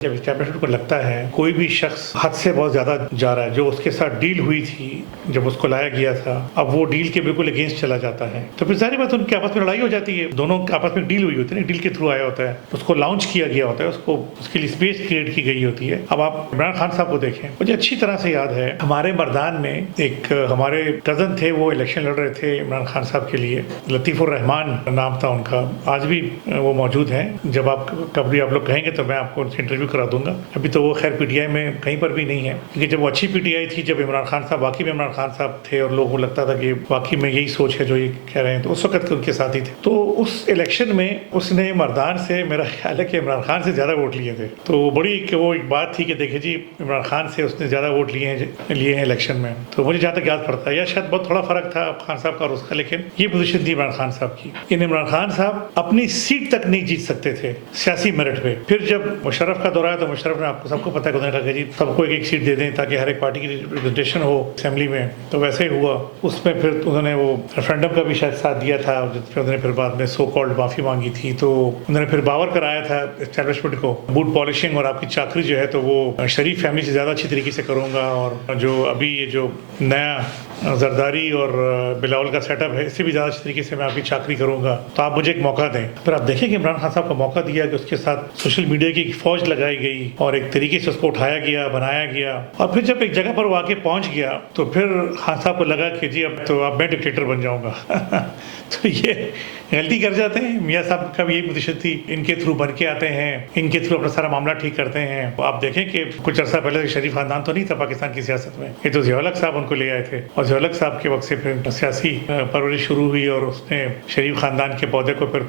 جب اسٹیبلشمنٹ کو لگتا ہے کوئی بھی شخص حد سے بہت زیادہ جا رہا ہے، جو اس کے ساتھ ڈیل ہوئی تھی جب اس کو لایا گیا تھا، اب وہ ڈیل کے بالکل اگینسٹ چلا جاتا ہے، تو پھر ظاہر بات ان کے آپس میں لڑائی ہو جاتی ہے. دونوں کے آپس میں ڈیل ہوئی ہوتی ہے، ڈیل کے تھرو آیا ہوتا ہے، اس کو لانچ کیا گیا ہوتا ہے، اس کے لیے اسپیس کریٹ کی گئی ہوتی ہے. اب آپ عمران خان صاحب کو دیکھیں، مجھے اچھی طرح سے یاد ہے ہمارے مردان میں ایک ہمارے کزن تھے، وہ الیکشن لڑ رہے تھے عمران خان صاحب کے لیے. لطیف الرحمان نام تھا ان کا، آج بھی وہ موجود ہیں. جب آپ کبھی آپ لوگ کہیں گے تو میں آپ کو ان سے انٹرویو کرا دوں گا. ابھی تو وہ خیر پی ٹی آئی میں کہیں پر بھی نہیں ہے، کیونکہ جب وہ اچھی پی ٹی آئی تھی، جب عمران خان صاحب واقعی میں عمران خان صاحب تھے اور لوگوں کو لگتا تھا کہ واقعی میں یہی سوچ ہے جو یہ کہہ رہے ہیں، تو اس وقت کے ان کے ساتھی تھے. تو اس الیکشن میں اس نے مردان سے میرا خیال ہے کہ عمران خان سے زیادہ ووٹ لیے تھے. تو بڑی وہ ایک بات تھی کہ دیکھیں جی عمران خان سے اس نے زیادہ ووٹ لیے ہیں الیکشن میں. تو مجھے جہاں تک یاد پڑتا ہے، یا شاید بہت تھوڑا فرق تھا خان صاحب کا اور اس کا، لیکن یہ پوزیشن تھی عمران خان صاحب کی. ان عمران خان صاحب اپنی سیٹ تک نہیں جیت سکتے تھے سیاسی میرٹ پہ. پھر جب مشرف کا دور آیا تو مشرف نے، آپ کو سب کو پتہ ہے، انہوں نے کہا کہ جی سب کو ایک ایک سیٹ دے دیں تاکہ ہر ایک پارٹی کی ریپرزنٹیشن ہو اسمبلی میں. تو ویسے ہی ہوا. اس میں پھر انہوں نے وہ ریفرینڈم کا بھی شاید ساتھ دیا تھا، انہوں نے پھر بعد میں سو کالڈ معافی مانگی تھی. تو انہوں نے پھر باور کرایا تھا اسٹیبلشمنٹ کو، بوٹ پالشنگ اور آپ کی چاکری جو ہے تو وہ شریف فیملی سے زیادہ اچھی طریقے سے کروں گا، اور جو ابھی یہ جو نیا زرداری اور بلاول کا سیٹ اپ ہے، اس سے بھی زیادہ اچھی طریقے سے میں آپ کی چاکری کروں گا، تو آپ مجھے ایک موقع دیں. پھر آپ دیکھیں کہ عمران خان صاحب کو موقع دیا کہ اس کے ساتھ سوشل میڈیا کی ایک فوج لگائی گئی اور ایک طریقے سے اس کو اٹھایا گیا، بنایا گیا. اور پھر جب ایک جگہ پر وہ آ کے پہنچ گیا تو پھر خان صاحب کو لگا کہ جی اب میں ڈکٹیٹر بن جاؤں گا. تو یہ غلطی کر جاتے ہیں. میاں صاحب کا بھی یہی پوزیشن تھی، ان کے تھرو بن کے آتے ہیں، ان کے تھرو اپنا سارا معاملہ ٹھیک کرتے ہیں. آپ دیکھیں کہ کچھ عرصہ پہلے شریف خاندان تو نہیں تھا پاکستان کی سیاست میں، یہ تو ضیاء الحق صاحب ان کو لے آئے تھے، اور ضیاء الحق صاحب کے وقت سے پھر سیاسی پرورش شروع ہوئی، اور اس نے شریف خاندان کے پودے کو پھر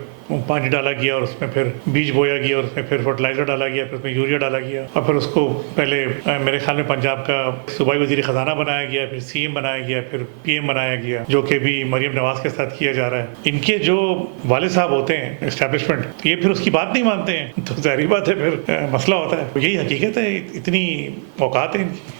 پانی ڈالا گیا، اور اس میں پھر بیج بویا گیا، اور اس میں پھر فرٹیلائزر ڈالا گیا، پھر اس میں یوریا ڈالا گیا، اور پھر اس کو پہلے میرے خیال میں پنجاب کا صوبائی وزیر خزانہ بنایا گیا، پھر سی ایم بنایا گیا، پھر پی ایم بنایا گیا، جو کہ بھی مریم نواز کے ساتھ کیا جا رہا ہے. ان کے جو والد صاحب ہوتے ہیں اسٹیبلشمنٹ، یہ پھر اس کی بات نہیں مانتے ہیں، تو ظاہری بات ہے پھر مسئلہ ہوتا ہے. یہی حقیقت ہے، اتنی اوقات ہیں ان کی.